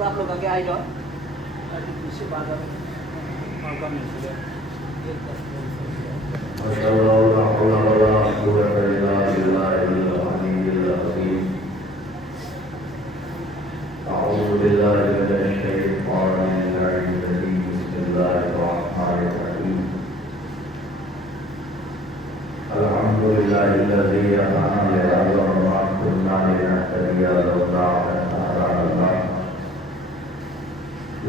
اور آپ لوگ آگے آئے جاؤ. پیچھے بات آ رہی أعوذ بالله من الشيطان الرجيم. بسم الله الرحمن الرحيم. الحمد لله الذي هدانا لهذا وما كنا لنهتدي لولا أن هدانا الله.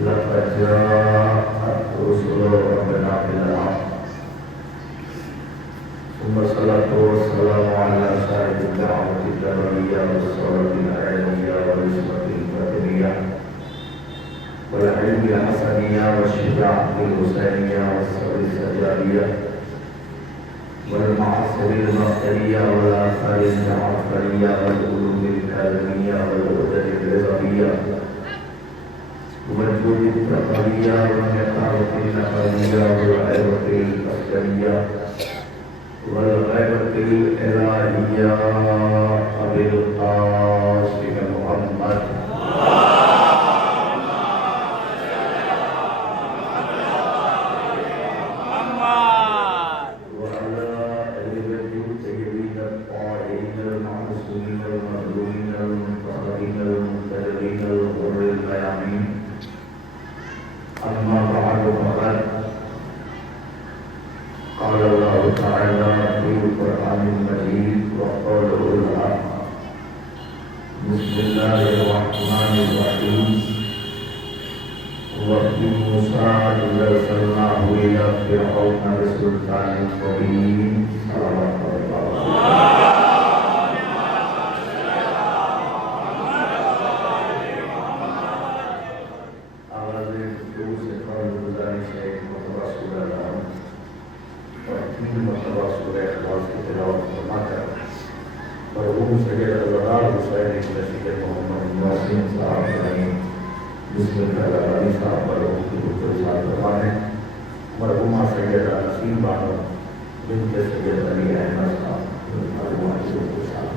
لقد جاءت رسل ربنا بالحق. ثم الصلاة والسلام على صاحب الدعوة الدربية والصلاة العلمية والنسبة الفتنية والعلم الحسنية والشجاعة الحسينية والصبر السجارية والمعاصر المقتلية والآثار الجعفرية والعلوم الكاظمية والعقدة الرضوية والجود التقوية والنقاوة النقوية والعبرة الأسكرية والغيبة الإلهية بالقاسم محمد وعلى آل بيته الطيبين الطاهرين المعصومين المظلومين المنتصرين المنتجبين الغر الميامين. أما بعد فقد قال الله تعالى في القرآن المجيد وقوله الحق. بسم الله الرحمن الرحيم. وفي موسى إذ أرسلناه إلى فرعون بسلطان مبين. صدق الله. مرحوم سید الوقار حسین رشید محمد محسن صاحب علیہ بسم اللہ الرحمن صاحب مرحوم کی بکر صاحب فرمانے مرحومہ سیدہ نسیم بانو بنت سید علی احمد صاحب مرحومہ کی بکر صاحب.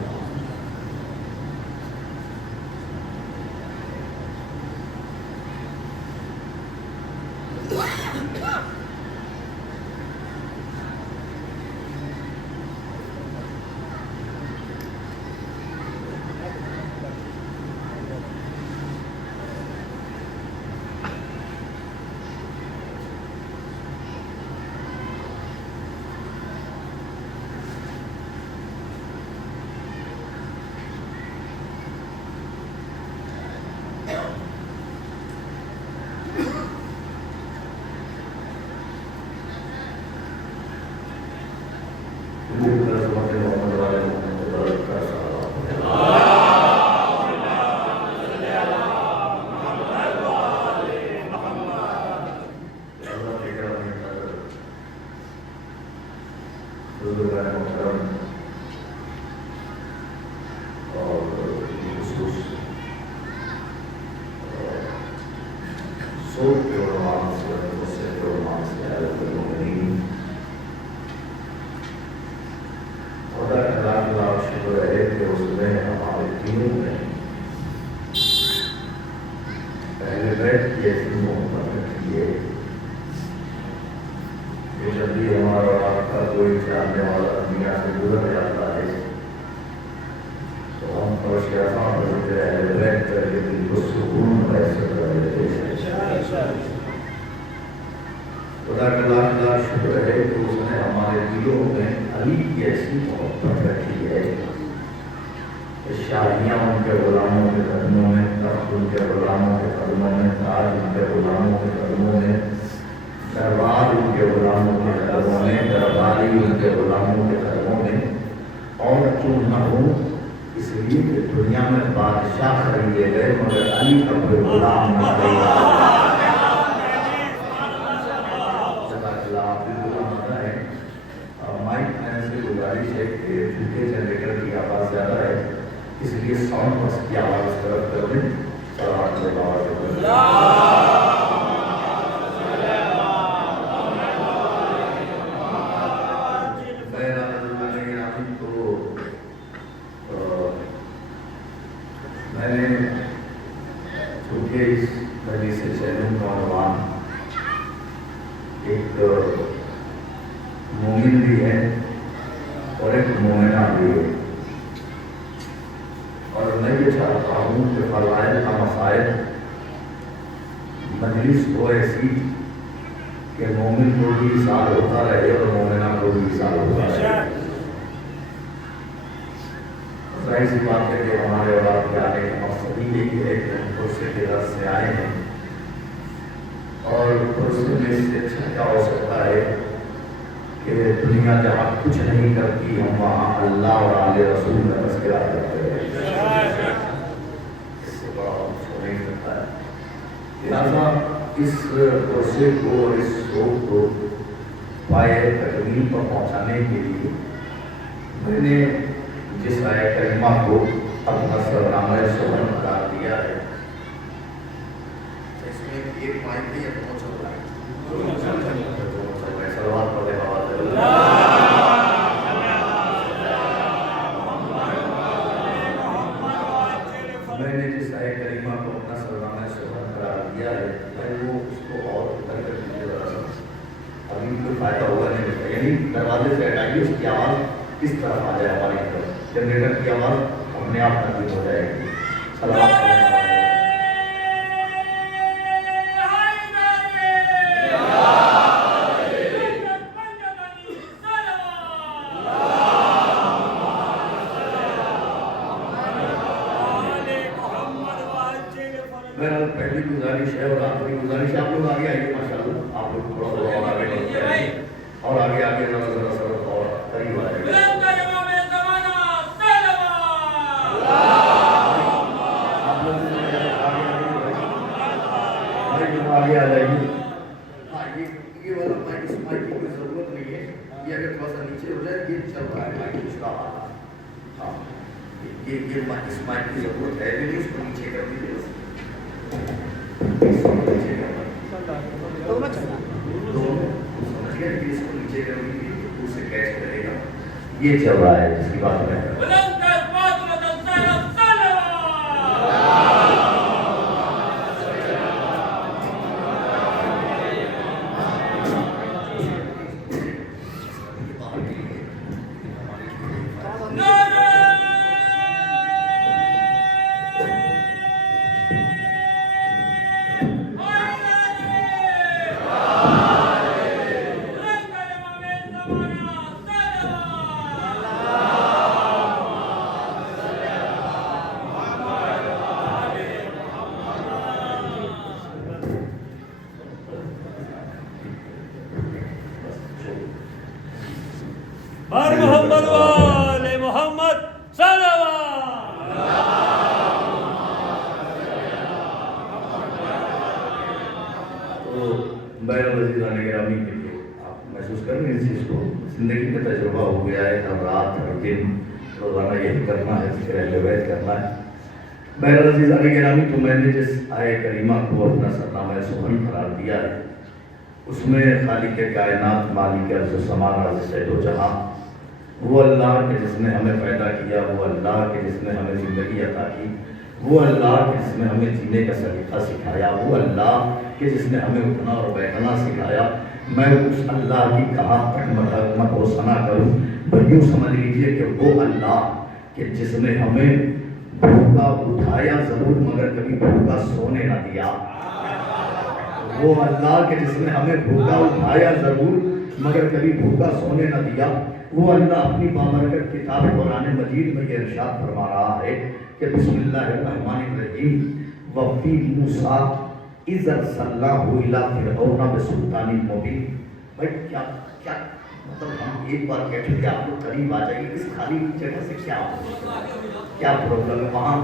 خدا کا لاکھ لاکھ شکر ہے کہ اس نے ہمارے دلوں میں علی کی ایسی محبت رکھی ہے کہ شادیاں ان کے غلاموں کے قدموں میں، تخت ان کے غلاموں کے قدموں میں، تاج ان کے غلاموں کے قدموں میں، دربار ان کے غلاموں کے قدموں میں، درباری ان کے غلاموں کے قدموں میں. اور کیوں نہ ہو اس لیے کہ دنیا میں بادشاہ خریدے گئے مگر علی کا کوئی غلام نہ خریدا. اس لیے ساؤنڈ بس کی آواز طرف کر دیں. میں نے چونکہ اس مجلس چینل کا عنوان ایک مومن بھی ہے اور ایک مومنہ بھی ہے، اور میں یہ چاہتا ہوں کہ فضائل کا مسائل مجلس کو ایسی کہ مومن کو بھی سال ہوتا رہے اور مومنہ کو بھی سال ہوتا رہے۔ ظاہر سی بات ہے کہ ہمارے اور آپ کے آنے کا مقصد یہی ہے کہ ہم پرسے کے درس سے آئے ہیں، اور پرسے میں اس سے اچھا کیا ہو سکتا ہے کہ دنیا جہاں کچھ نہیں کرتی ہم وہاں اللہ اور آل رسول کا تذکرہ کرتے ہیں، اس سے بڑا ہو نہیں سکتا ہے۔ لہٰذا اس پرسے کو اور اس شوق کو پائے تکمیل پر پہنچانے کے لیے میں نے جس آیہ کریمہ کو اپنا سرنامہ سخن قرار دیا ہے، اس میں ایک مائک بھی اپنا چل رہا ہے، صلوات پڑھے آواز میں نے جس آیہ کریمہ کو اپنا سرنامہ سخن قرار دیا ہے، میں وہ اس کو اور اتر کر دیجیے ذرا سا، ابھی کوئی فائدہ ہوگا نہیں ہوتا، یعنی دروازے سے ہٹائیے، اس کی آواز کس طرف آ جائے ہماری طرف، جنریٹر کی آواز اپنے آپ تبدیل ہو جائے گی۔ صلوات پڑھیں۔ میرا پہلی گزارش ہے اور آخری گزارش، آپ لوگ آگے آئیے، ماشاءاللہ آپ لوگ تھوڑا تھوڑا اور آگے بڑھتے ہیں اور آگے آگے ذرا اور قریب آ جائے گا۔ آگے آ جائیے۔ ہاں یہ والا مائک، اس مائک کی کوئی ضرورت نہیں ہے، یہ اگر تھوڑا سا نیچے ہو جائے یہ چل رہا ہے مائک اس کا۔ ہاں یہ اس مائک کی ضرورت ہے بھی نہیں، اس کو نیچے کر دیجیے بس، اس کو نیچے کر سمجھ گیا کہ اس کو نیچے کر دیجیے تو اسے کیچ کرے گا، یہ چل رہا ہے جس کی بات میں کر رہا ہوں۔ محمد وآل محمد صلوات۔ تو بہر عزیزان گرامی کے لیے آپ محسوس کر رہے ہیں اس چیز کو، زندگی میں تجربہ ہو گیا ہے، ہر رات ہر دن روزانہ یہی کرنا ہے، ذکر اہل بیت کرنا ہے۔ بہر عزیزان گرامی، تو میں نے جس آیہ کریمہ کو اپنا سرنامہ سخن قرار دیا ہے، اس میں خالق کائنات، مالک ارض و سمان، عرض شہد و جہاں، وہ اللہ کہ جس نے ہمیں پیدا کیا، وہ اللہ کہ جس نے ہمیں زندگی عطا کی، وہ اللہ کہ جس نے ہمیں جینے کا سلیقہ سکھایا، وہ اللہ کہ جس نے ہمیں اٹھنا اور بیٹھنا سکھایا، میں اس اللہ کی کہاں تک مدح و ثنا کروں؟ بس یوں سمجھ لیجیے کہ وہ اللہ کہ جس نے ہمیں بھوکا اٹھایا ضرور مگر کبھی بھوکا سونے نہ دیا، وہ اللہ کہ جس نے ہمیں بھوکا اٹھایا ضرور مگر کبھی بھوکا سونے نہ دیا، وہ اللہ اپنی بابرکت کتاب قرآن مجید میں یہ ارشاد فرما رہا ہے کہ بسم اللہ الرحمن الرحیم وفی موسیٰ اذ ارسلناہ الی فرعون بسلطان مبین۔ بھائی کیا مطلب ہم ایک بار کہتے کہ آپ لوگ قریب آ جائیے، اس خالی جگہ سے کیا پرابلم ہے وہاں؟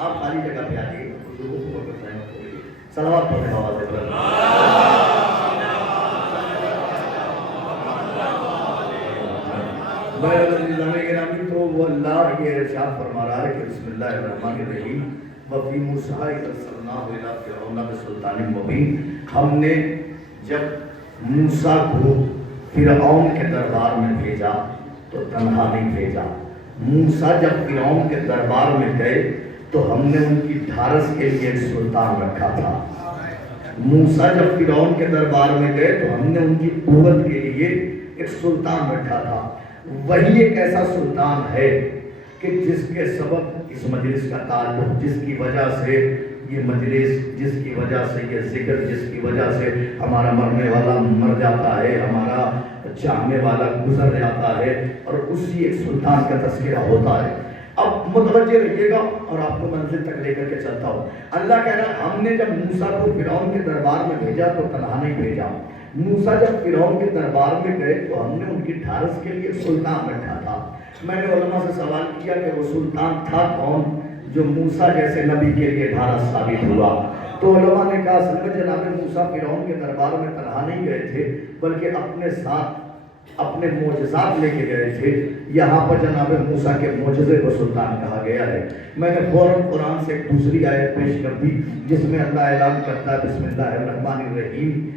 آپ خالی جگہ پہ آئیے، صلوات پڑھیں آواز سے بلند۔ تو وہ اللہ یہ ارشاد فرما رہا ہے کہ بسم اللہ الرحمن الرحیم وفی موسیٰ اذ ارسلناہ الی فرعون بسلطان مبین۔ ہم نے جب موسیٰ کو فرعون کے دربار میں بھیجا تو تنہا نہیں بھیجا۔ موسیٰ جب فرعون کے دربار میں گئے تو ہم نے ان کی ڈھارس کے لیے ایک سلطان رکھا تھا۔ موسیٰ جب فرعون کے دربار میں گئے تو ہم نے ان کی قوت کے لیے ایک سلطان رکھا تھا۔ وہی ایک ایسا سلطان ہے کہ جس کے سبب اس مجلس کا تعلق، جس کی وجہ سے یہ مجلس، جس کی وجہ سے یہ ذکر، جس کی وجہ سے ہمارا مرنے والا مر جاتا ہے، ہمارا چاہنے والا گزر جاتا ہے، اور اسی ایک سلطان کا تذکرہ ہوتا ہے۔ اب متوجہ رہیے گا اور آپ کو منزل تک لے کر کے چلتا ہوں۔ اللہ کہہ رہا ہم نے جب موسیٰ کو فرعون کے دربار میں بھیجا تو تنہا نہیں بھیجا۔ موسیٰ جب فرعون کے دربار میں گئے تو ہم نے ان کی ڈھارس کے لیے سلطان رکھا تھا۔ میں نے علماء سے سوال کیا کہ وہ سلطان تھا کون جو موسیٰ جیسے نبی کے لیے ڈھارس ثابت ہوا؟ تو علماء نے کہا اصل میں جناب موسیٰ فرعون کے دربار میں تنہا نہیں گئے تھے، بلکہ اپنے ساتھ اپنے معجزات لے کے گئے تھے۔ یہاں پر جناب موسیٰ کے معجزے کو سلطان کہا گیا ہے۔ میں نے فوراً قرآن سے ایک دوسری آیت پیش کر دی جس میں اللہ اعلان کرتا ہے بسم اللہ الرحمن الرحیم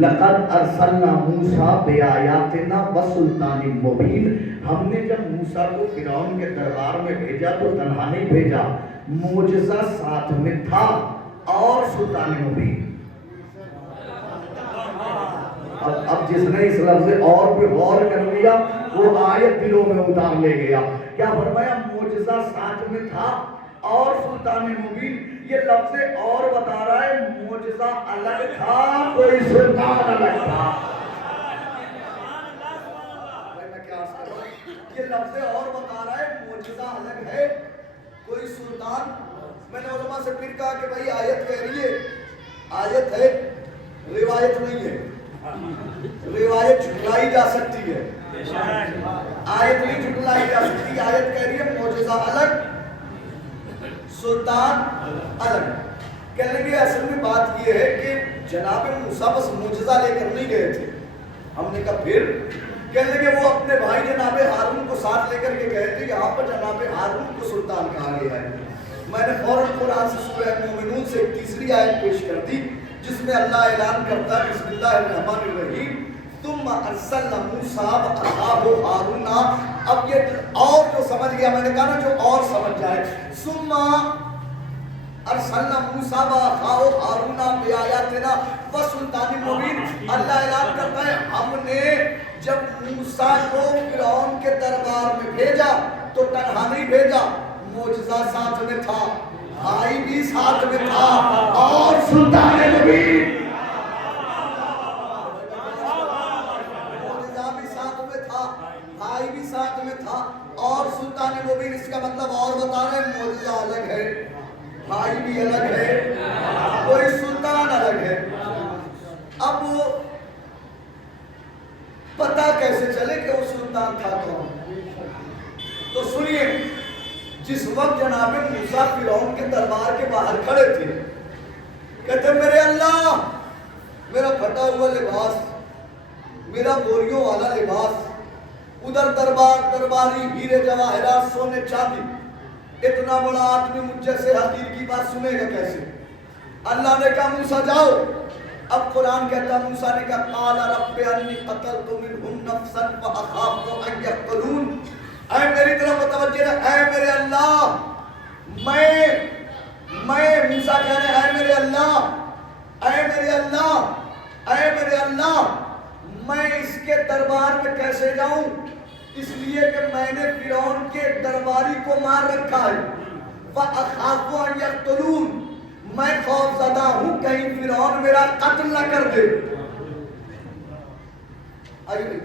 لقد ارسلنا موسیٰ بآیاتنا وسلطان مبین۔ ہم نے جب موسیٰ کو فرعون کے دربار میں بھیجا تو تنہا نہیں بھیجا، معجزہ ساتھ میں تھا اور سلطان مبین۔ اب جس نے اس لفظ اور پہ غور کر لیا وہ آیت دلوں میں اتار لے گیا۔ کیا فرمایا؟ معجزہ ساتھ میں تھا اور سلطان مبین۔ یہ لفظ اور بتا رہا ہے معجزہ الگ تھا، کوئی سلطان الگ تھا۔ یہ لفظ اور بتا رہا ہے معجزہ الگ ہے، کوئی سلطان۔ میں نے علماء سے پھر کہا کہ بھائی آیت کہہ رہی ہے، آیت ہے، روایت نہیں ہے۔ روایت جھٹلائی جا سکتی ہے، آیت نہیں جھٹلائی جا سکتی۔ آیت کہہ رہی ہے معجزہ الگ، سلطان الگ۔ کہنے کی اصل میں بات یہ ہے کہ جناب موسیٰ بس معجزہ لے کر نہیں گئے تھے۔ ہم نے کہا پھر؟ کہنے کہ وہ اپنے بھائی جناب ہارون کو ساتھ لے کر کے گئے تھے۔ یہاں پر جناب ہارون کو سلطان کہا گیا ہے۔ میں نے فوراً قرآن سے سورہ مومنون سے ایک تیسری آیت پیش کر دی جس میں اللہ اعلان کرتا ہے بسم اللہ الرحمن الرحیم ثم ارسلنا موسیٰ واخاہ ہارون۔ اب یہ اور جو سمجھ گیا، میں نے کہا نا جو اور سمجھ جائے، ثم ارسلنا موسیٰ واخاہ ہارون بآیاتنا وسلطان مبین۔ اللہ اعلان کرتا ہے ہم نے جب موسیٰ کو فرعون کے دربار میں بھیجا تو تنہا نہیں بھیجا، معجزہ ساتھ میں تھا، بھائی بھی ساتھ میں تھا اور سلطان مبین۔ معجزہ بھی ساتھ میں تھا، بھائی بھی ساتھ میں تھا اور سلطان مبین۔ اس کا مطلب اور بتا رہے ہیں معجزہ الگ ہے، بھائی بھی الگ ہے، کوئی سلطان الگ ہے۔ اب پتہ کیسے چلے کہ وہ سلطان تھا کون؟ تو سنیے، جس وقت جناب موسیٰ فرعون کے دربار کے باہر کھڑے تھے، کہتے میرے اللہ، میرا پھٹا ہوا لباس، میرا بوریوں والا لباس، ادھر درباری ہیرے جواہرات سونے چاندی، اتنا بڑا آدمی مجھ جیسے حقیر کی بات سنے گا کیسے؟ اللہ نے کہا موسیٰ جاؤ۔ اب قرآن کہتا موسیٰ نے کہا قال رب انی قتلت منہم نفسا فاخاف ان یقتلون۔ اے میری طرف متوجہ رہے، اے میرے اللہ، میں موسیٰ کہہ رہے اے میرے اللہ، اے میرے اللہ، اے میرے اللہ، میں اس کے دربار میں کیسے جاؤں؟ اس لیے کہ میں نے فرعون کے درباری کو مار رکھا ہے۔ فاخاف ان یقتلون، میں خوف زدہ ہوں کہیں فرعون میرا قتل نہ کر دے۔ آئیے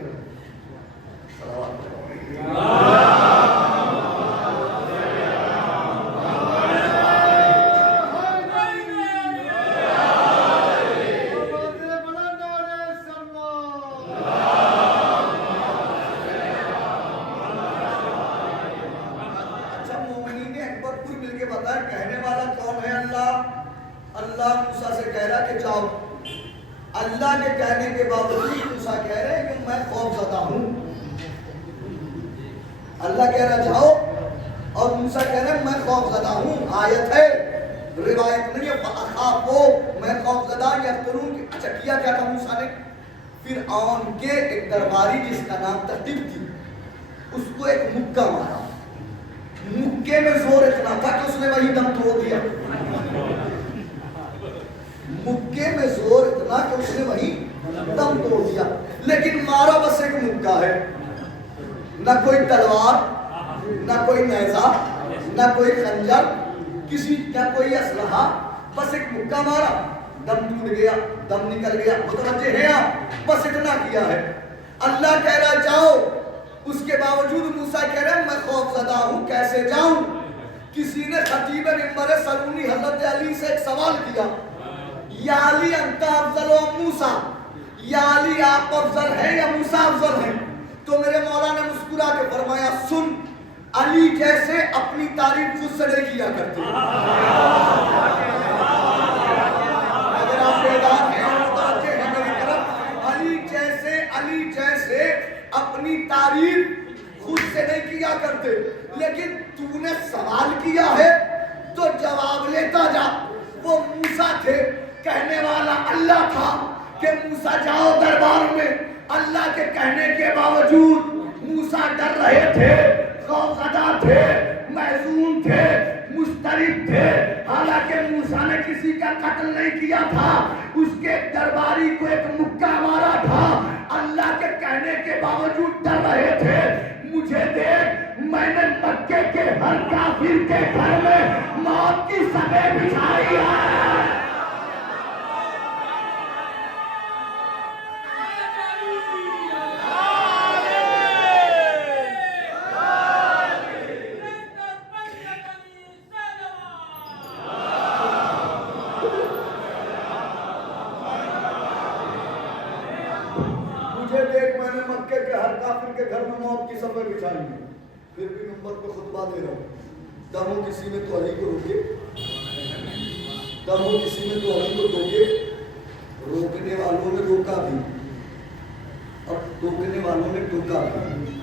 اللہ موسیٰ سے کہہ رہا کہ جاؤ۔ اللہ کے کہنے کے باوجود موسیٰ کہہ رہے کہ میں خوف زدہ ہوں۔ اللہ کہہ رہا جاؤ اور موسیٰ کہہ رہے میں خوف زدہ ہوں۔ آیت ہے، روایت نہیں ہے۔ فَأَخَافُ، میں خوف زدہ یقتلون۔ اچھا کیا کیا تھا موسیٰ نے؟ فرعون کے ایک درباری جس کا نام تقیب تھی، اس کو ایک مکہ مارا. مکے میں زور اتنا تھا کہ اس نے وہی دم توڑ دیا. مکے میں زور اتنا کہ اس نے وہی دم توڑ دیا. لیکن مارا بس ایک مکہ ہے، نہ کوئی تلوار، نہ کوئی نیزہ، نہ کوئی خنجر، نہ کوئی اسلحہ، بس ایک مکہ مارا، دم ٹوٹ گیا، دم نکل گیا. متوجہ ہیں آپ؟ بس اتنا کیا ہے. اللہ کہہ رہا جاؤ، اس کے باوجود موسیٰ کہہ رہے ہیں میں خوف زدہ ہوں، کیسے جاؤں؟ کسی نے خطیب منبر سلونی حضرت علی سے ایک سوال کیا، یا علی انت افضل و موسیٰ، یا علی آپ افضل ہیں یا موسیٰ افضل ہیں؟ تو میرے مولا نے مسکرا کے فرمایا سن، علی جیسے اپنی تعریف خود سے نہیں کیا کرتے. اگر آپ بیدار ہیں اور متوجہ ہیں میری طرف، علی جیسے اپنی تعریف خود سے نہیں کیا کرتے. لیکن تو نے سوال کیا ہے تو جواب لیتا جا. وہ موسیٰ تھے، کہنے والا اللہ تھا کہ موسیٰ جاؤ دربار میں. اللہ کے کہنے کے باوجود موسیٰ ڈر رہے تھے، خوفزدہ تھے، محزون تھے، مضطرب تھے. حالانکہ موسیٰ نے کسی کا قتل نہیں کیا تھا، اس کے درباری کو ایک مکہ مارا تھا. اللہ کے کہنے کے باوجود ڈر رہے تھے. مجھے دیکھ، میں نے مکے کے ہر کافر کے گھر میں موت کی سبے بچھائی ہے. مکے کے ہر کافر کے گھر میں موت کی سفر بچھائی ہے. پھر بھی منبر پہ خطبہ دے رہا ہوں. دم ہو کسی میں تو علی کو روکے، دم ہو کسی میں تو علی کو ٹوکے. روکنے والوں نے روکا بھی اور ٹوکنے والوں نے ٹوکا بھی،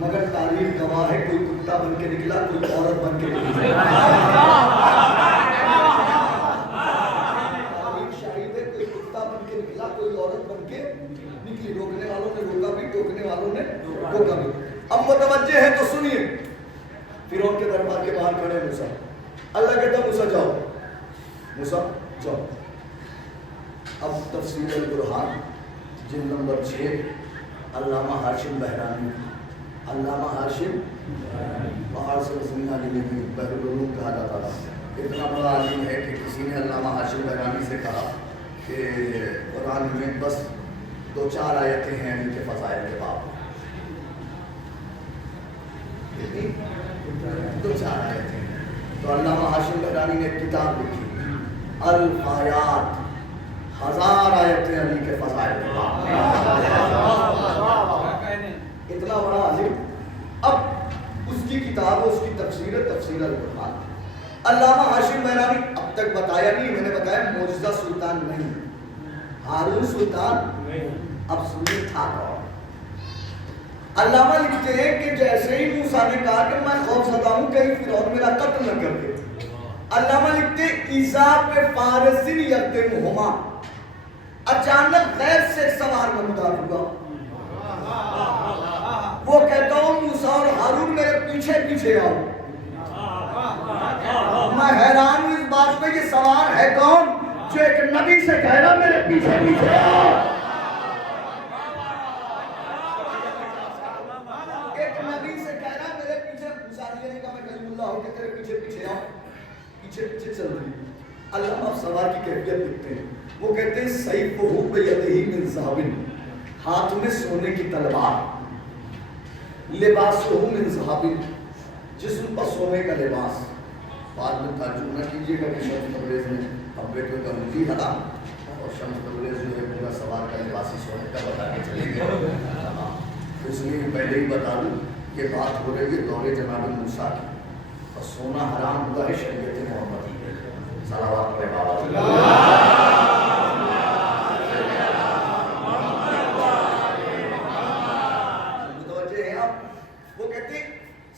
مگر تاریخ گواہ ہے کوئی کتا بن کے نکلا، کوئی عورت بن کے نکلا. تاریخ شاہد ہے، کوئی کتا بن کے نکلا، کوئی عورت بن کے نکلی. روکنے والوں نے روکا بھی، ٹوکنے والوں نے ٹوکا بھی. اب متوجہ ہے تو سنیے. فرعون کے دربار کے باہر کھڑے موسیٰ. اللہ کہتا موسیٰ جاؤ، موسیٰ جاؤ. اب تفسیر البرہان جلد نمبر 6، علامہ ہاشم بحرانی. علامہ ہاشم باہر سے زمینہ لینے کی بحر العلوم کہا جاتا تھا. اتنا بڑا عالم ہے کہ کسی نے علامہ ہاشم بحرانی سے کہا کہ قرآن میں بس 2-4 آیتیں ہیں ان کے فضائل کے باب. 2-4 آیتیں. تو علامہ ہاشم بحرانی نے ایک کتاب لکھی، الفایات، 1000 آیتیں علی کے فضائل کے باب. اتنا بڑا عالم. اب اس کی کتاب، اس کی تفسیر تفسیر القرآن. علامہ ہاشم بحرانی اب تک بتایا نہیں، میں نے بتایا معجزہ سلطان نہیں، ہارون سلطان. اب سنیے تھا کون. علامہ لکھتے ہیں کہ جیسے ہی موسیٰ نے کہا کہ میں خوف زدہ ہوں کہیں فرعون میرا قتل نہ کر دے، علامہ لکھتے ہیں اذا بفارس یقدمہما، اچانک غیر سے ایک سوار نمودار ہوا. وہ کہتا ہوں موسیٰ اور ہارون میرے پیچھے پیچھے آؤ. میں حیران ہوں اس بات پہ کہ سوار ہے کون جو ایک نبی سے کہہ رہا میرے پیچھے پیچھے آؤ. ایک نبی سے کہہ رہا میرے پیچھے، موسیٰ نے کہا میں کلیم اللہ ہوں کہ تیرے پیچھے پیچھے آؤ. پیچھے پیچھے چل رہی. علامہ اب سوار کی کیفیت لکھتے ہیں. وہ کہتے ہیں سیفہ بیدہ من ذہب، ہاتھ میں سونے کی تلوار، لباسہ من ذہب، جسم پر سونے کا لباس. بعد میں تعجب نہ کیجیے گا کہ شمس تبریز نے ابے کو گنجی ہلا اور شمس تبریز جو ہے پورا سوار کا لباسی سونے کا بتا کے چلے گئے. اس لیے پہلے ہی بتا دوں کہ بات ہو رہی ہے دور جناب موسیٰ کی، اور سونا حرام ہوا ہے شریعت محمدی ہے. صلوات پڑھے بابا.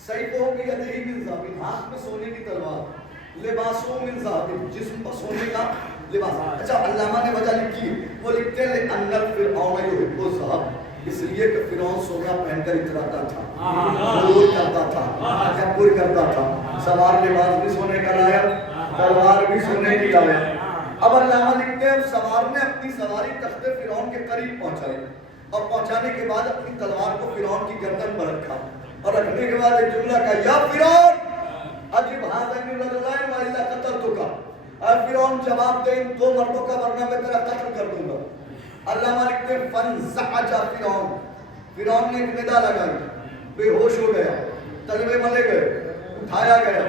سیفہ بیدہ من ذہب، ہاتھ میں سونے کی تلوار، لباسہ من ذہب، جسم پر سونے کا لباس. اچھا علامہ نے وجہ لکھی، وہ لکھتے ہیں لِأَنَّ الْفِرْعَوْنَ يُحِبُّ اس لیے کہ فرعون سونا پہن کر اتراتا تھا، غرور کرتا تھا، تکبر کرتا تھا. سوار لباس بھی سونے کا لایا، تلوار بھی سونے کی لایا. اب علامہ لکھتے ہیں سوار نے اپنی سواری تخت فرعون کے قریب پہنچائی اور پہنچانے کے بعد اپنی تلوار کو فرعون کی گردن پر رکھا اور رکھنے کے بعد ایک جملہ کہا یا فرعون عجب ھذین الرجلین والا قتلتک. اے فرعون جواب دے ان دو مردوں کا ورنہ میں تیرا قتل کر دوں گا. علامہ لکھتے ہیں فانزعج فرعون، فرعون نے ایک ندا لگائی، بے ہوش ہو گیا، تلوے ملے گئے، اٹھایا گیا،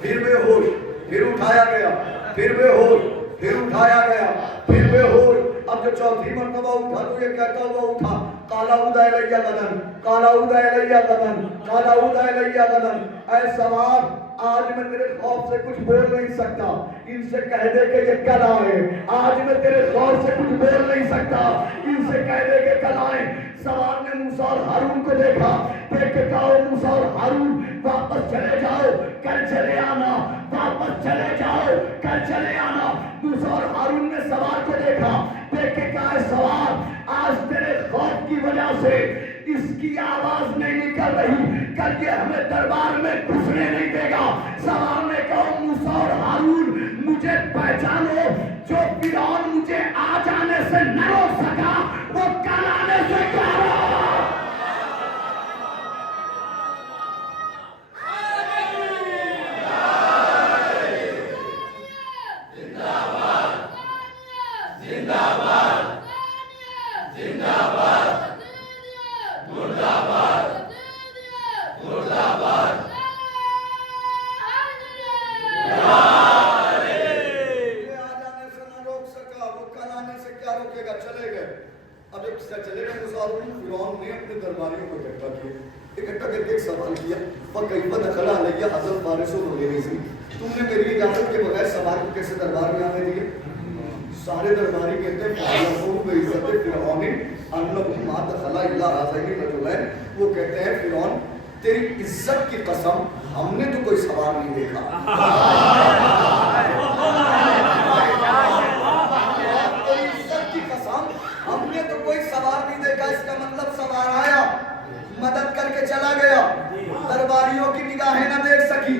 پھر بے ہوش، پھر اٹھایا گیا، پھر بے ہوش، پھر اٹھایا گیا، پھر بے ہوش. اب جو چوتھی مرتبہ اٹھا تو یہ کہتا ہوا اٹھا قال عود الی غدا، قال عود الی غدا، قال عود الی غدا. اے سوار آج میں تیرے خوف سے کچھ بول نہیں سکتا، ان سے کہہ دے کہ یہ کل آئے. آج میں تیرے خوف سے کچھ بول نہیں سکتا، ان سے کہہ دے کہ کل آئے. سوار نے موسیٰ اور ہارون کو دیکھا، دیکھ کے کہا موسیٰ اور ہارون واپس چلے جاؤ، کل چلے آنا، واپس چلے جاؤ، کل چلے آنا. موسیٰ اور ہارون نے سوار کو دیکھا، دیکھ کے کہا سوار آج تیرے خوف کی وجہ سے اس کی آواز نہیں نکل رہی، کل یہ ہمیں دربار میں گھسنے نہیں دے گا. سوار نے کہا موسیٰ اور ہارون مجھے پہچانو، جو فرعون مجھے آ جانے سے نہ روک سکا وہ کل آنے سے کیا روک. درباریوں کو اکٹھا کیا، اکٹھا کر کے ایک سوال کیا فَكَيْفَ دَخَلَ عَلَيَّ حَذَا الْفَارِسُ مُغِيرِسِ. تم نے میری اجازت کے بغیر سوار کو کیسے دربار میں آنے دیے؟ سارے درباری کہتے ہیں فَعَلَّهُ بِعِزَّتِ فِرْعَوْنِ أَنَّهُ مَا دَخَلَ إِلَّا هَذَيْنِ الرَّجُلَيْنِ. وہ کہتے ہیں فرعون تیری عزت کی قسم ہم نے تو کوئی سوار نہیں دیکھا. تیری عزت کی قسم ہم نے تو کوئی سوار نہیں دیکھا. اس کا مطلب سوار آیا، مدد کر کے چلا گیا، درباریوں کی نگاہیں نہ دیکھ سکی.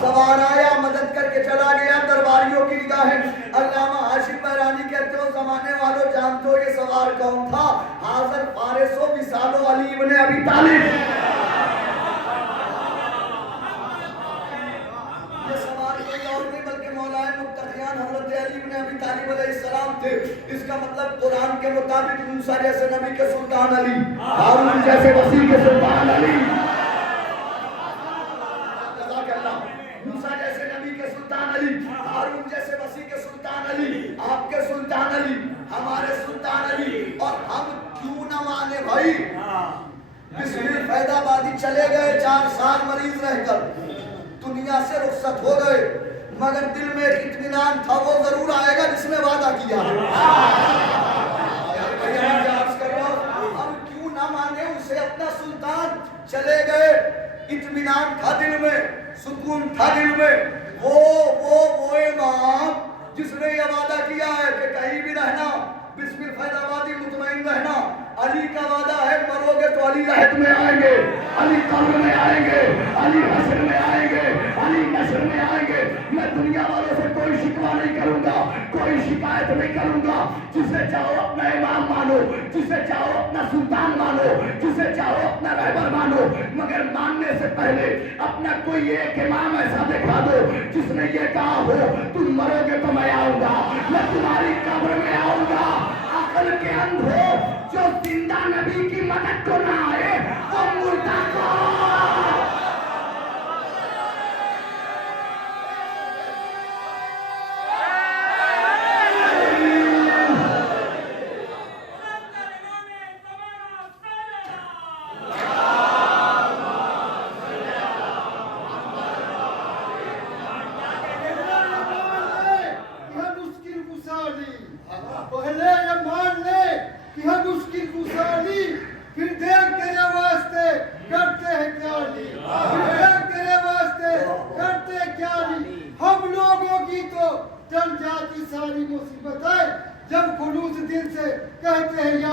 سوار آیا، مدد کر کے چلا گیا، درباریوں کی نگاہیں. علامہ ہاشم بحرانی کہتے ہو زمانے والوں جانتے ہو یہ سوار کون تھا؟ حاضر فارس و وصال و علی ابن ابی طالب. یہ سوار کوئی اور نہیں بلکہ مولا متقیان حضرت علی ابن ابی طالب علیہ السلام تھے. اس کا مطلب قرآن کے مطابق موسیٰ جیسے نبی کے سلطان علی، ہارون جیسے وسیع کے سلطان علی، موسیٰ جیسے نبی کے سلطان علی، ہارون جیسے وسیع کے سلطان علی، آپ کے سلطان علی، ہمارے سلطان علی. اور ہم کیوں نہ مانے بھائی؟ بسم فیض آبادی چلے گئے 4 سال مریض رہ کر، دنیا سے رخصت ہو گئے، مگر دل میں ایک اطمینان تھا وہ ضرور آئے گا جس نے وعدہ کیا. ہم کیوں نہ مانے اسے اپنا سلطان؟ چلے گئے، اطمینان تھا دل میں، سکون تھا دل میں. وہ امام جس نے یہ وعدہ کیا ہے کہ کہیں بھی رہنا، بسم فیض آبادی مطمئن رہنا. علی کا وعدہ ہے مرو گے تو علی رحت میں آئیں گے، علی قبر میں آئیں گے، علی حشر میں آئیں گے، علی نشر میں آئیں گے. میں دنیا والوں سے کوئی شکوہ نہیں کروں گا، کوئی شکایت نہیں کروں گا. جسے چاہو اپنا امام مانو، جسے چاہو اپنا سلطان مانو، جسے چاہو اپنا رہبر مانو، مگر ماننے سے پہلے اپنا کوئی ایک امام ایسا دکھا دو جس نے یہ کہا ہو تم مرو گے تو میں آؤں گا، میں تمہاری قبر میں آؤں گا. عقل کے اندھو جو زندہ نبی کی مدد کو نہ آئے وہ مردہ کو. پہلے یہ مان لے کہ ہم اس کی گزاری، پھر دیکھ تیرے واسطے کرتے ہیں کیا نہیں، پھر دیکھ تیرے واسطے کرتے کیا نہیں. ہم لوگوں کی تو ٹل جاتی ساری مصیبتیں جب خلوص دل سے کہتے ہیں یا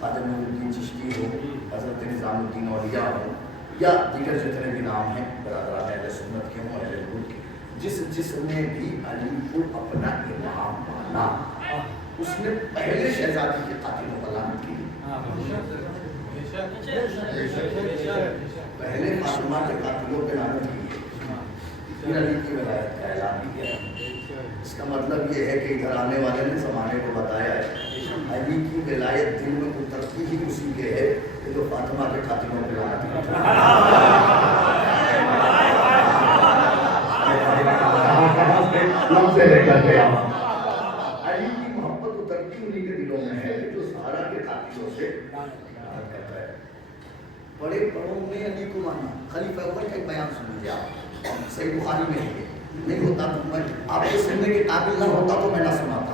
خواجہ معین الدین چشتی ہو، حضرت نظام الدین اولیاء ہو، یا دیگر جتنے بھی نام ہیں برادران اہل سنت کے ہوں، اہل بیت کے، جس نے بھی علی کو اپنا امام مانا، اس نے پہلے شہزادی کے قاتل کو علامت کی، پہلے فاطمہ کے قاتلوں پہ لعنت کی، پھر علی کی ولایت کا اعلان کیا۔ اس کا مطلب یہ ہے کہ ادھر آنے والے نے زمانے کو بتایا ہے علی کی ولایت دل میں اترتی ہی اسی کے ہے کہ جو فاطمہ کے قاتلوں پہ لعنت کرتا سے لے کر کے علی کی محبت اترتی انہیں کے دلوں میں ہے جو سہارا کے قاتلوں سے لعنت کرتا ہے۔ بڑے بڑوں نے علی کو مانا۔ خلیفہ اول کا ایک بیان سن لیجیے آپ، صحیح بخاری میں ہے، نہیں ہوتا تو میں آپ کو سننے کے قابل نہ ہوتا تو میں نہ سناتا،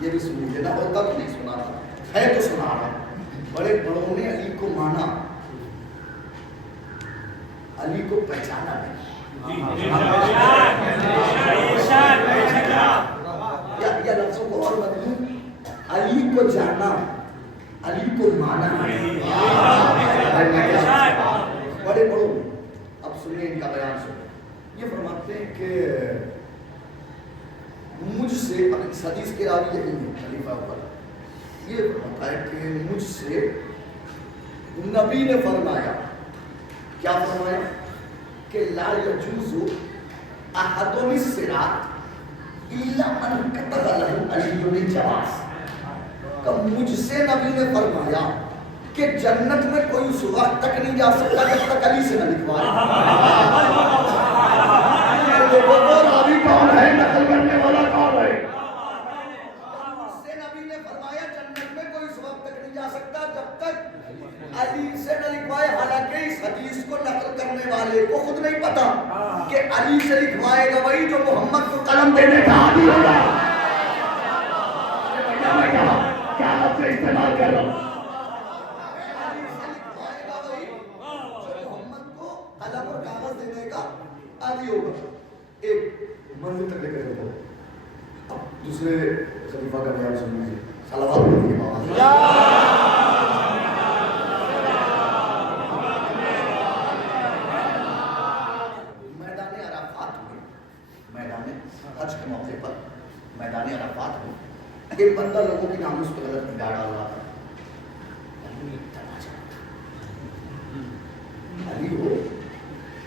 یہ بھی سن لیجیے، نہ ہوتا تو نہیں سناتا، ہے تو سنا رہا۔ بڑے بڑوں نے علی کو مانا، علی کو پہچانا نہیں، یا لفظوں کو اور بدلوں، علی کو جانا، علی کو مانا۔ بڑے بڑوں نے، اب سنیے ان کا بیان سنیں، یہ فرماتے ہیں کہ مجھ سے، اب اس حدیث کے راوی یہی ہے خلیفہ اوپر، یہ فرماتا ہے کہ مجھ سے نبی نے فرمایا، کیا فرمایا کہ لا یجوز احد الصراط الا من كتب له علی الجواز، کہ مجھ سے نبی نے فرمایا کہ جنت میں کوئی اس وقت تک نہیں جا سکتا جب تک علی سے نہ لکھوائے۔ وہ راوی کون ہے، نقل کرنے والا کون ہے؟ مجھ سے نبی نے فرمایا جنت میں کوئی اس وقت تک نہیں جا سکتا جب تک علی سے نہ لکھوائے، حالانکہ اس حدیث کو نقل کرنے والے کو خود نہیں پتا کہ علی سے لکھوائے گا وہی جو محمد کو قلم دینے کا عادی ہوگا۔ میں کہا کیا لفظ استعمال کر رہا ہوں؟ علی سے لکھوائے گا وہی جو محمد کو قلم اور کاغذ دینے کا عادی ہوگا۔ ایک منزل تک لے کر چلو، اب دوسرے خلیفہ کا بیان سن لیجیے، صلوات پڑھیے بابا۔ میدان عرفات میں، میدان حج کے موقع پر میدان عرفات میں ایک بندہ لوگوں کی ناموس پہ غلط نگاہ ڈال رہا تھا۔ علی ہو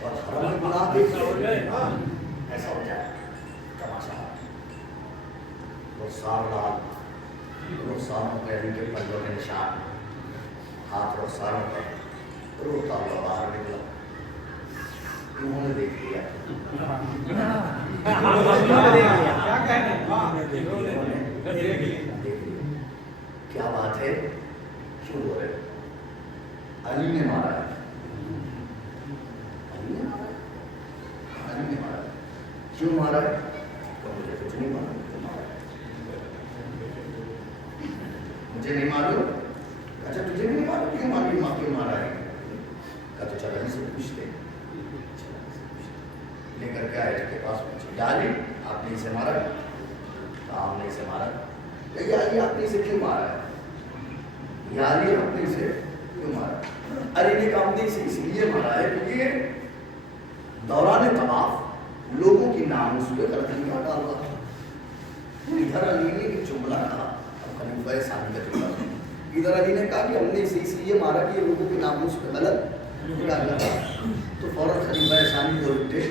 اور حرم میں گناہ دیکھ رہے، ایسا ہو جائے تماشا، رخساروں پہ علی کے پلوں کے نشان، ہاتھ رخساروں پہ، روتا ہوا باہر نکلا، انہوں نے دیکھ لیا، کیا بات ہے، کیوں ہو رہے؟ علی نے مارا ہے، علی نے مارا ہے، علی نے مارا ہے، کیوں مارا ہے؟ کہ مجھے کچھ نہیں مارا، مجھے نہیں مارو، اچھا تجھے بھی نہیں مارو، کیوں ماری، ماں کیوں مارا ہے؟ کہا تو چل علی سے پوچھتے، لے کر کے آئے کے پاس پوچھے، یا علی آپ نے اسے مارا؟ کہا ہم نے اسے مارا۔ یا علی آپ نے اسے کیوں مارا ہے؟ یا علی آپ نے اسے کیوں مارا؟ علی نے کہا ہم نے اسے اس لیے مارا ہے کیونکہ دوران طواف لوگوں کی ناموس پہ غلط نگاہ ڈال رہا تھا۔ ادھر علی نے ایک جملہ کہا، اب خلیفہ ثانی کا جملہ، ادھر علی نے کہا کہ ہم نے اسے اس لیے مارا کہ یہ لوگوں کی ناموس پہ غلط نگاہ ڈال رہا تھا۔ تو فوراً خلیفہ ثانی کو اٹھے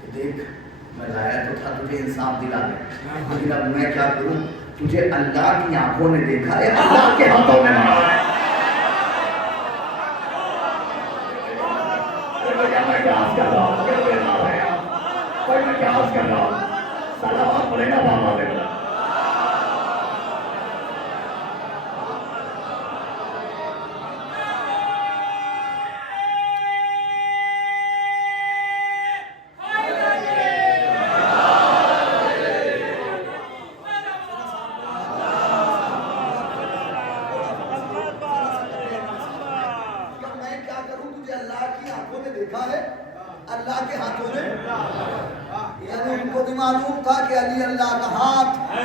کہ دیکھ میں لایا تو تھا تجھے انصاف دلانے، لیکن اب میں کیا کروں، تجھے اللہ کی آنکھوں نے دیکھا ہے، اللہ کے ہاتھوں میں مارا ہے۔ میں قیاس کر رہا ہوں، کوئی میں قیاس کر رہا ہوں، صلوات پڑھے نا بابا دے بلا۔ اللہ کے ہاتھوں نے، یعنی ان کو بھی معلوم تھا کہ علی اللہ کا ہاتھ ہے،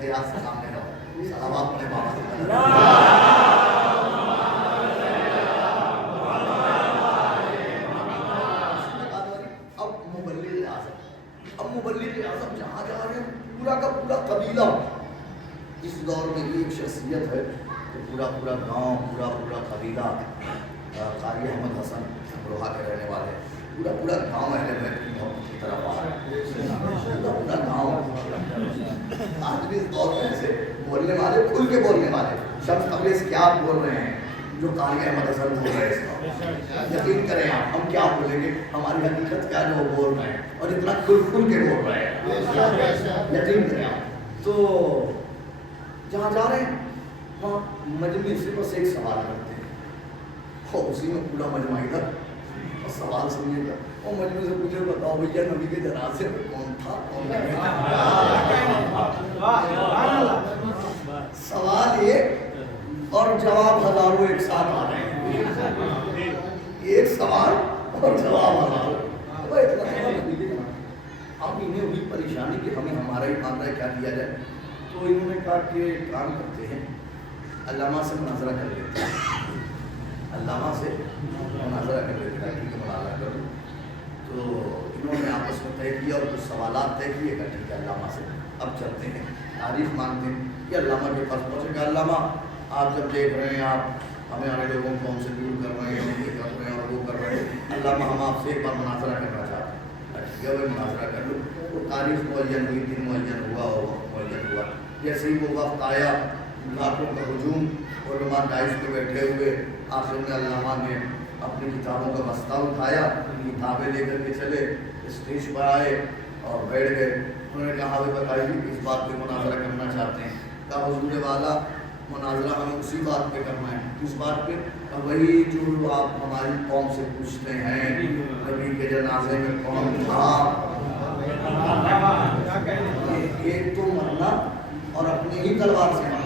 احتیاط سے سامنے رہو. صلوات پڑھیں بابا سے. اب مبلغ اعظم جہاں جا رہے ہیں پورا کا پورا قبیلہ. اس دور میں بھی ایک شخصیت ہے کہ پورا گاؤں پورا قبیلہ قاری احمد حسن امروہہ کے رہنے والے پورا گاؤں اہل بیت کی محبت کی طرف آ رہا ہے. پورا گاؤں آج بھی اس دور میں ایسے بولنے والے کھل کے بولنے والے شخص قبل کیا بول رہے ہیں جو قاری احمد حسن بول رہے ہیں. اس کا یقین کریں آپ ہم کیا بولیں گے ہماری حقیقت کیا جو وہ بول رہے ہیں اور اتنا کھل کے بول رہے ہیں. یقین کریں آپ. تو جہاں جا رہے ہیں وہاں مجمع سے بس ایک سوال کرتے ہیں اور اسی میں پورا مجمع ادھر اور سوال سننے کا اور مجمع سے پوچھے بتاؤ بھیا نبی کے جنازے میں کون تھا کون نہیں تھا. سوال ایک اور جواب ہزاروں ایک ساتھ آ رہے ہیں. ایک سوال اور جواب ہزاروں. اب انہیں ہوئی پریشانی کہ ہمیں ہمارا ہی معاملہ کیا کیا جائے. تو انہوں نے کہا کہ کام کرتے ہیں علامہ سے مناظرہ کر لیتے ہیں. علامہ سے مناظرہ کر لیتے ہیں. ٹھیک ہے مناظرہ کرو. تو انہوں نے آپس میں طے کیا اور کچھ سوالات طے کیے گا. ٹھیک ہے علامہ سے اب چلتے ہیں تعریف مانگتے ہیں کہ علامہ کے پاس پہنچے گا. علامہ آپ جب دیکھ رہے ہیں آپ ہمیں ہمارے لوگوں کو ہم سے دور کر رہے ہیں یہ کر رہے ہیں اور وہ کر رہے ہیں. علامہ ہم آپ سے ایک بار مناظرہ کرنا چاہتے ہیں. ٹھیک ہے بھائی مناظرہ کر لو. وہ تاریخ معین ہوئی دن معین ہوا اور وقت معین ہوا. جیسے ہی وہ وقت آیا لاکھوں کا ہجوم علماء داعش پہ بیٹھے ہوئے. آخر میں علامہ نے اپنی کتابوں کا بستہ اٹھایا کتابیں لے کر کے چلے اسٹیج پر آئے اور بیٹھ گئے. انہوں نے کہا بھائی بتائیے اس بات پہ مناظرہ کرنا چاہتے ہیں. کہا حضور والا مناظرہ ہمیں اسی بات پہ کرنا ہے. کس بات پہ؟ وہی جو آپ ہماری قوم سے پوچھتے ہیں نبی کے جنازے میں کون تھا. ایک تو مرنا اور اپنی ہی تلوار سے مرنا.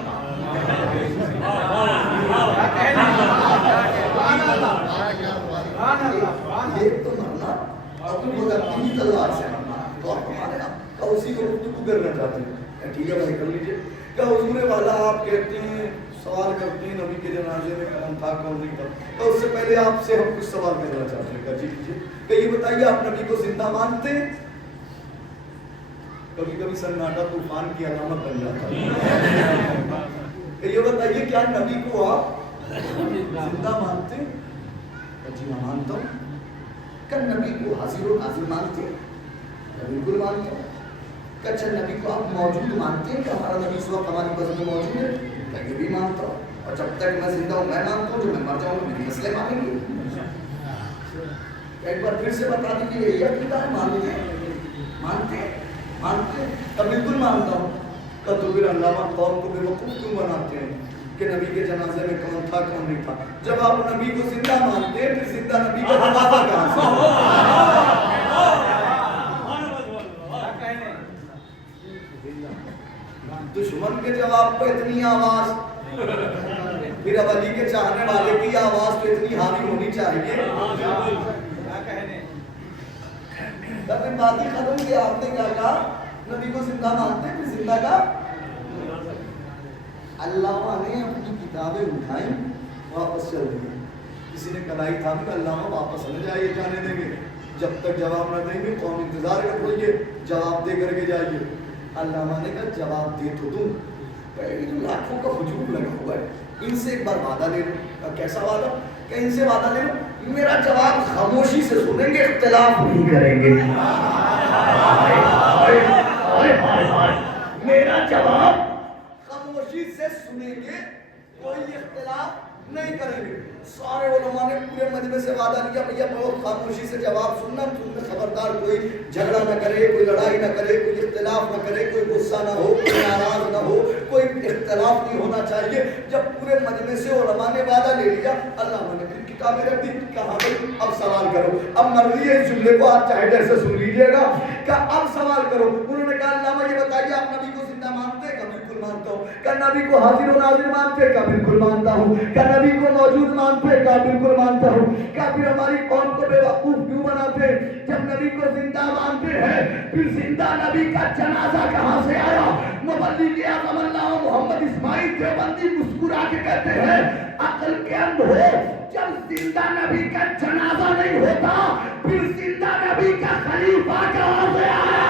ایک تو مرنا اور اپنی ہی تلوار سے مرنا. تو آپ ہمارے یہاں اسی کو گفتگو کرنا چاہتے ہیں. ٹھیک ہے بھائی کر لیجیے. کیا حضور والا آپ کہتے ہیں سوال کرتے ہیں نبی کے جنازے میں کون تھا کون نہیں تھا. تو اس سے پہلے آپ سے ہم کچھ سوال کرنا چاہتے ہیں. جی کیجیے. کہ یہ بتائیے آپ نبی کو زندہ مانتے ہیں؟ کبھی کبھی سناٹا طوفان کی علامت بن جاتا ہے. کہ یہ بتائیے کیا نبی کو آپ زندہ مانتے ہیں؟ جی ہاں مانتا ہوں. کیا نبی کو حاضر و ناظر مانتے ہیں؟ بالکل مانتا ہوں. اچھا نبی کو آپ موجود مانتے ہیں کہ ہمارا نبی اس وقت ہماری بس میں موجود ہے؟ میں یہ بھی مانتا ہوں. اور جب تک میں زندہ ہوں میں مانتا ہوں. جب میں مر جاؤں گا میری نسلیں مانیں گی. ایک بار پھر سے بتا دیجیے یہی عقیدہ ہے. مانتے ہیں مانتے ہیں مانتے ہیں. بالکل مانتا ہوں. تو پھر علامہ قوم کو بے وقوف کیوں بناتے ہیں کہ نبی کے جنازے میں کون تھا کون نہیں تھا؟ جب آپ نبی کو زندہ مانتے ہیں پھر زندہ نبی کا جنازہ کہاں سے؟ دشمن کے جواب پہ اتنی آواز پھر اب علی کے چاہنے والے کی آواز پہ اتنی حاوی ہونی چاہیے. پھر بات ہی ختم کیا. آپ نے کیا کہا نبی کو زندہ مانتے پھر زندہ کا. علامہ نے اپنی کتابیں اٹھائیں واپس چل دی. کسی نے کلائی تھا کہ علامہ واپس نہ جائیے جانے دیں گے جب تک جواب نہ دیں گے. قوم انتظار کر رہی ہے جواب دے کر کے جائیے. علامہ نے کہا جواب دے تو دوں لاکھوں کا ہجوم لگا ہوا ہے. ان سے ایک بار وعدہ لے لوں. کیسا وعدہ؟ کہ ان سے وعدہ لے لوں میرا جواب خاموشی سے سنیں گے اختلاف نہیں کریں گے. میرا جواب خاموشی سے سنیں گے کوئی اختلاف نہیں کریں گے. سارے علماء نے پورے مجمع سے وعدہ کیا بھیا بہت خاموشی سے جواب سننا. خبردار کوئی جھگڑا نہ کرے کوئی لڑائی نہ کرے کوئی اختلاف نہ کرے کوئی غصہ نہ ہو کوئی ناراض نہ ہو کوئی اختلاف نہیں ہونا چاہیے. جب پورے مجمع سے علماء نے وعدہ لے لیا علامہ نے پھر کتابیں رکھ دی. کہا بھائی اب سوال کرو. اب مرضی ہے اس جملے کو آپ چاہے جیسے سن لیجیے گا کہ اب سوال کرو. انہوں نے کہا علامہ یہ بتائیے آپ نبی کو زندہ مانتے ہیں؟ بالکل مانتا ہوں. کیا نبی کو حاضر و ناظر مانتے؟ کیا بالکل مانتا ہوں. کیا نبی کو موجود مانتے؟ کیا بالکل مانتا ہوں. کیا پھر ہماری قوم کو بے وقوف کیوں بناتے؟ جب نبی کو زندہ مانتے ہیں پھر زندہ نبی کا جنازہ کہاں سے آیا؟ مبلغ اعظم علامہ محمد اسماعیل دیوبندی مسکرا کے کہتے ہیں عقل کے اندھ ہو، جب زندہ نبی کا جنازہ نہیں ہوتا پھر زندہ نبی کا خلیفہ کہاں سے آیا؟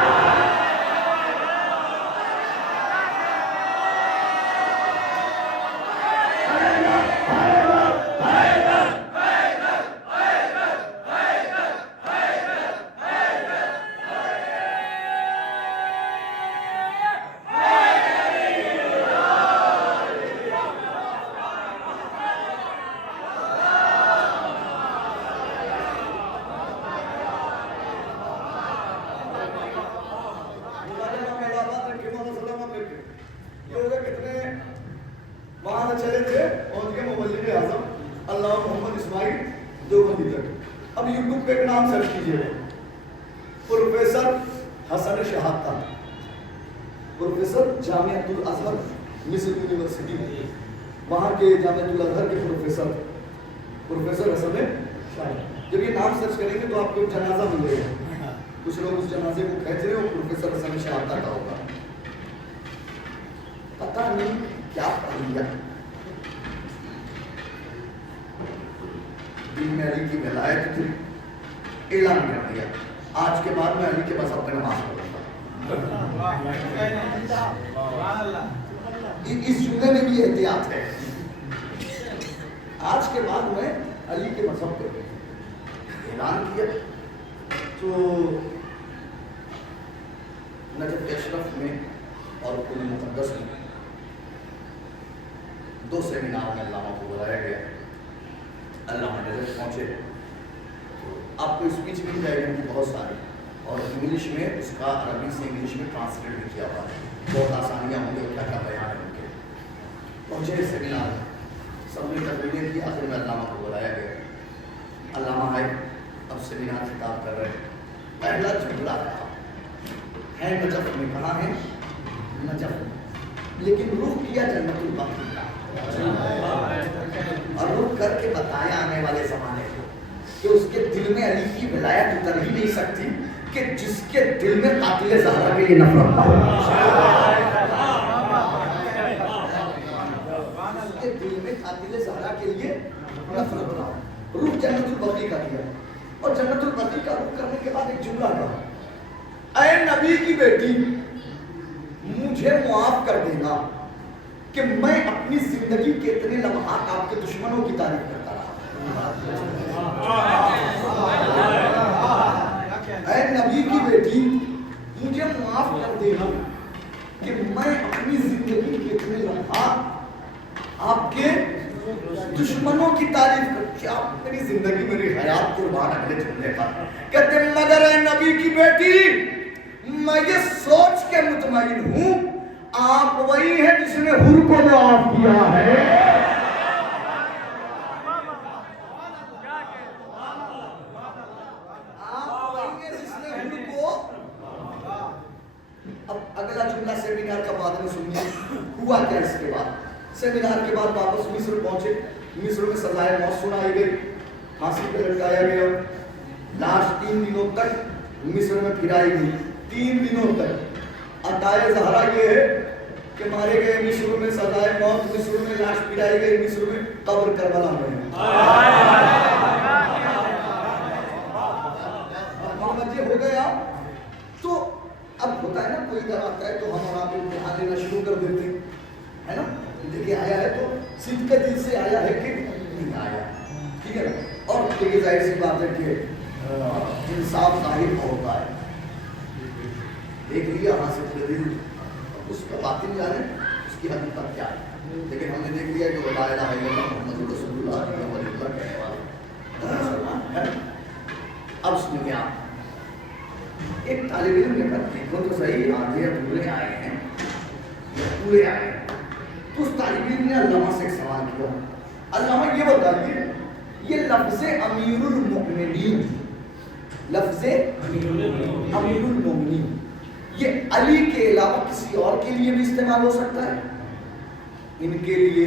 وہاں چلے تھے پہنچ گئے مبلغ اعظم علامہ محمد اسماعیل دیوبندی تک. اب یوٹیوب پہ ایک نام سرچ کیجئے، پروفیسر حسن شہاب تھا، پروفیسر جامعۃ الازہر مصر یونیورسٹی، وہاں کے جامعۃ الازہر کے پروفیسر حسن شہاب. جب یہ نام سرچ کریں گے تو آپ کو جنازہ ملے گا، کچھ لوگ اس جنازے کو کھینچ رہے ہو، پروفیسر حسن شہاب کا ہوگا. پتہ نہیں کیا پڑھ لیا، دل میں علی کی ولایت تھی، اعلان کر دیا آج کے بعد میں علی کے مذہب پہ نماز پڑھوں گا. اس جملے میں بھی احتیاط ہے، آج کے بعد میں علی کے مذہب پہ اعلان کیا. تو نجف اشرف میں اور قم مقدس میں 2 سیمینار میں علامہ کو بلایا گیا. علامہ نجف پہنچے تو آپ کو اسپیچ مل جائے گی بہت ساری، اور انگلش میں اس کا عربی سے انگلش میں ٹرانسلیٹ بھی کیا ہوا ہے، بہت آسانیاں ہوں گی کیا بیان ہے ان کے. پہنچے سیمینار، سب نے تقریریں کی، آخر میں علامہ کو بلایا گیا. علامہ آئے، اب سیمینار خطاب کر رہے ہیں. پہلا جملہ کہا ہے نجف میں، کہاں ہے؟ نجف، لیکن رخ کیا جنت البقیع کا، اور رخ کر کے بتایا آنے والے زمانے کو کہ اس کے دل میں علی کی ولایت اتر ہی نہیں سکتی کہ جس کے دل میں قاتل زہرا کے لیے نفرت نہ ہو. اس کے دل میں قاتل زہرا کے لیے نفرت نہ ہو. رخ جنت البقیع کا کیا، اور جنت البقیع کا رخ کرنے کے بعد ایک جملہ کہا، اے نبی کی بیٹی مجھے معاف کر دینا کہ میں اپنی زندگی کے اتنے لمحات آپ کے دشمنوں کی تعریف کرتا رہا. اے نبی کی بیٹی مجھے معاف کر دینا کہ میں اپنی زندگی کے اتنے لمحات آپ کے دشمنوں کی تعریف کر. کیا میری زندگی میری حیات قربان اگلے جملے کا کہتے مگر اے نبی کی بیٹی میں یہ سوچ کے مطمئن ہوں آپ وہی ہیں جس نے حر کو معاف کیا ہے. آپ وہی ہیں جس نے حر کو. اب اگلا جملہ سیمینار کا بعد میں سنیے ہوا کیا. اس کے بعد سیمینار کے بعد واپس مصر پہنچے. مصر میں سزائے موت سنائی گئی، پھانسی پہ لٹکایا گیا. لاش 3 دنوں تک مصر میں پھرائی گئی. 3 دنوں تک عطائے زہرا یہ ہے کہ مارے گئے مصر میں، سزائے موت مصر میں، لاش پھرائی گئی مصر میں، قبر کربلا میں. متوجہ ہو گئے آپ؟ تو اب ہوتا ہے نا کوئی ادھر آتا ہے تو ہم اور آپ امتحان لینا شروع کر دیتے ہیں، ہے نا. دیکھیے آیا ہے تو صدق کے دل سے آیا ہے کہ نہیں آیا، ٹھیک ہے نا. اور دیکھیے ظاہر سی بات ہے کہ انصاف ظاہر ہوتا ہے. دیکھ لیا وہاں سے پورے دل، اس کا باطن جانے اس کی حقیقت کیا ہے. لیکن ہم نے دیکھ لیا کہ لا الہ الا اللہ محمد رسول اللہ کہنے والا ہے. اب سنیے آپ، ایک طالب علم نے کہا دیکھو تو صحیح آدھے ادھورے آئے ہیں یا پورے آئے ہیں. تو اس طالب علم نے علامہ سے ایک سوال کیا، علامہ یہ بتائیے یہ لفظ امیر المؤمنین، لفظ امیر المؤمنین یہ علی کے علاوہ کسی اور کے لیے بھی استعمال ہو سکتا ہے؟ ان کے لیے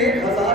1000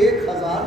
1000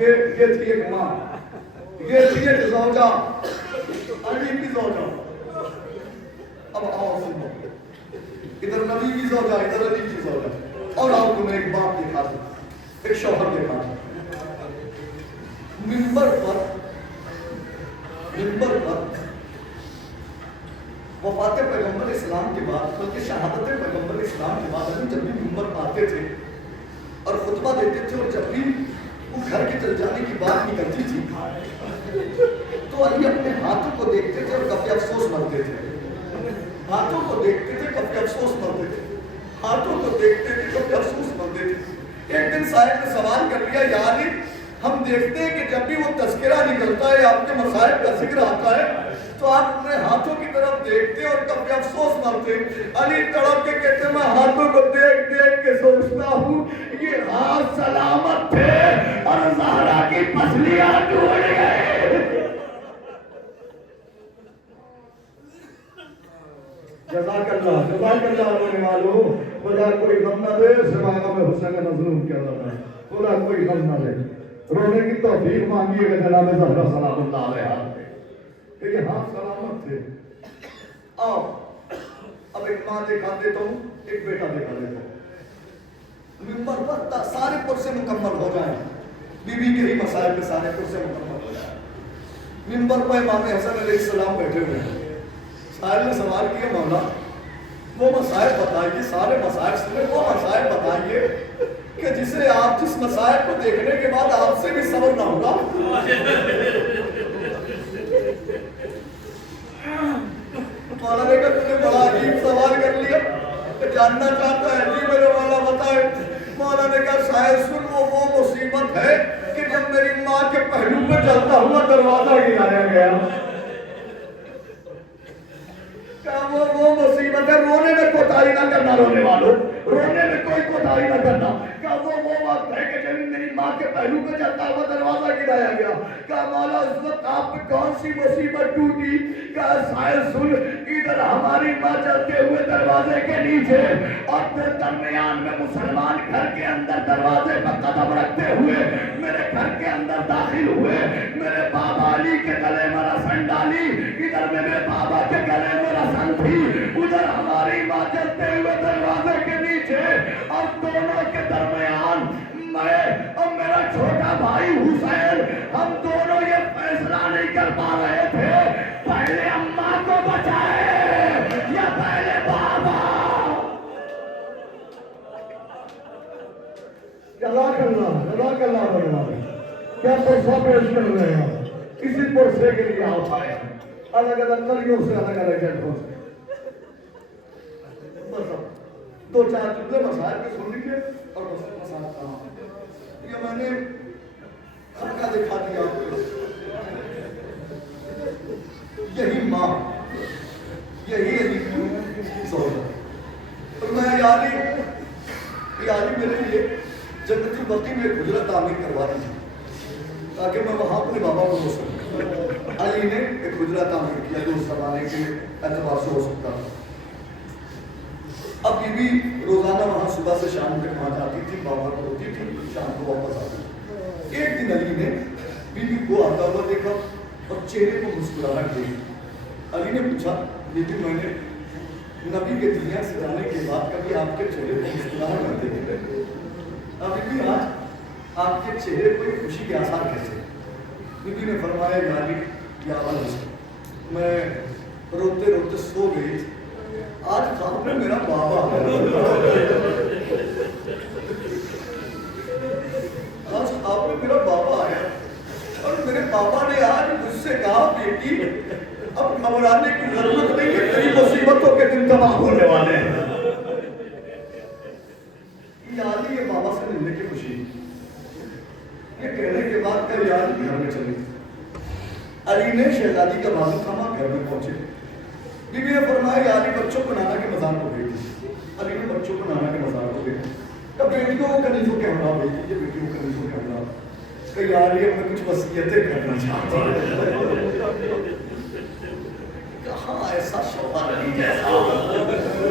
یہ تھی ایک ماں، یہ تھی ایک زوجہ، علی کی زوجہ. اب آؤ سنو، ادھر نبی کی زوجہ، ادھر علی کی زوجہ. اور آؤ تمہیں ایک باپ دکھا دوں، ایک شوہر دکھا دوں. منبر پر وفات پیغمبر اسلام کے بعد، بلکہ شہادت پیغمبر اسلام کے بعد علی جب بھی منبر پر آتے تھے اور خطبہ دیتے تھے، اور جب بھی وہ گھر کے چل جانے کی بات نکلتی تھی تو علی اپنے ہاتھوں کو دیکھتے تھے اور کبھی افسوس مرتے تھے. ہاتھوں کو دیکھتے تھے، کبھی افسوس مرتے تھے. ہاتھوں کو دیکھتے تھے، کبھی افسوس مرتے تھے. ایک دن صاحب نے سوال کر لیا، یا علی ہم دیکھتے ہیں کہ جب بھی وہ تذکرہ نکلتا ہے، آپ کے مصائب کا ذکر آتا ہے تو آپ اپنے ہاتھوں کی طرف دیکھتے اور کبھی افسوس مرتے. علی تڑپ کے کہتے میں ہاتھوں کو دیکھ دیکھ کے سوچتا ہوں یہ ہاتھ سلامت تھے اور زہرا کی پسلیاں ٹوٹ گئے. جزاک اللہ رونے والوں. خدا کوئی غم نہ دے سوائے غم حسین مظلوم کے اللہ تعالی. خدا کوئی غم نہ دے. رونے کی توفیق مانگیے گا جناب زہرا سلام اللہ علیہا کہ یہ ہاتھ سلامت تھے. آؤ اب ایک ماں دکھا دیتا ہوں، ایک بیٹا دکھا دیتا ہوں. منبر پر سارے پرسے مکمل ہو جائیں، بی بی کے ہی مسائل پہ سارے پرسے مکمل ہو جائیں. منبر پر امام حسن علیہ السلام بیٹھے ہوئے ہیں. سائل نے سوال کیا مولا وہ مسائل بتائیے، سارے مسائل سنے، وہ مسائل بتائیے کہ جسے آپ جس مسائل کو دیکھنے کے بعد آپ سے بھی صبر نہ ہوگا. مولا نے کہا تم نے بڑا عجیب سوال کر لیا کہ جاننا چاہتا ہے. جی میرے مولا بتائے. مولا نے کہا شاید سن وہ مصیبت ہے کہ جب میری ماں کے پہلو پہ چلتا ہوا دروازہ گرایا گیا. وہ مصیبت ہے. رونے میں کوتاہی نہ کرنا رونے والوں، رونے میں کوئی کوتاہی نہ کرنا. کہا وہ وقت ہے کہ جب میری ماں کے پہلو پہ چلتا ہوا دروازہ گرایا گیا. کہا مولا اس وقت آپ پہ کون سی مصیبت ٹوٹی؟ کہا سائل سن، ادھر ہماری ماں چلتے ہوئے دروازے کے نیچے اور پھر درمیان میں مسلمان گھر کے اندر دروازے پر قدم رکھتے ہوئے میرے گھر کے اندر داخل ہوئے. میرے بابا علی کے گلے میں رسن ڈالی، ادھر میرے بابا کے گلے میں رسن تھی، ادھر ہماری ماں چلتے ہوئے دروازے کے نیچے، اور دونوں کے درمیان میں اور میرا چھوٹا بھائی حسین، ہم دونوں یہ فیصلہ نہیں کر پا رہے تھے پہلے اماں کو بچائے یا پہلے بابا. جزاک اللہ بھگوان. کیا پرسہ پیش کر رہے ہیں؟ کسی پرسے کے لیے آپ آئے ہیں، الگ الگ کلیوں سے، الگ الگ جگہوں سے. بس دو چار جملے مسائل کے سن لیجیے اور بس مسائل کہاں. یہ میں نے خرقہ دکھا دیا. یہی ماں، یہی علی کی زوجہ. اور میں یاری میرے لیے جنت البقیع میں ایک حجرہ تعمیر کروا دی تاکہ میں وہاں اپنے بابا کو ہو سکوں. علی نے ایک حجرہ تعمیر کیا جو اس زمانے کے اعتبار سے ہو سکتا تھا. اب بی بی روزانہ وہاں صبح سے شام تک وہاں جاتی تھی، بابا کو ہوتی تھی، شام کو واپس آتی. ایک دن علی نے بی بی کو آتا ہوا دیکھا اور چہرے کو مسکراہٹ دیکھی. علی نے پوچھا بی بی میں نے نبی کے دنیا سے جانے کے بعد کبھی آپ کے چہرے کو مسکراہٹ نہ دیکھی. اب بی بی آج آپ کے چہرے کو ایک خوشی کے آثار کیسے؟ بی بی نے فرمایا یا علی یا علی میں روتے روتے سو گئی تھی، آج خواب میں میرا بابا آیا. آج خواب میں میرا بابا آیا اور میرے بابا نے آج مجھ سے کہا بیٹی اب گھبرانے کی ضرورت نہیں ہے، تیری مصیبتوں کے دن تباہ ہونے والے ہیں. علی یہ بابا سے ملنے کی خوشی، یہ کہنے کے بعد کہ یار گھر میں چلی. علی نے شہزادی کا بازو تھاما، گھر میں پہنچے. بی بی نے فرمایا یا علی بچوں کو نانا کے مزار کو بھیج. علی نے بچوں کو نانا کے مزار کو بھیجا. کہ بیٹی کو وہ کنیزوں کے ہمراہ بھیج دیجیے، بیٹی کو کنیزوں کے ہمراہ. کہ یا علی میں کچھ وصیتیں کرنا چاہتا ہوں. کہاں ایسا شوہر علی جیسا،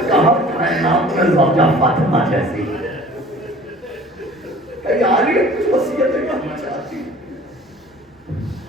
کہاں کائنات میں زوجہ فاطمہ جیسی. کہ یا علی کچھ وصیتیں کرنا چاہتی ہوں.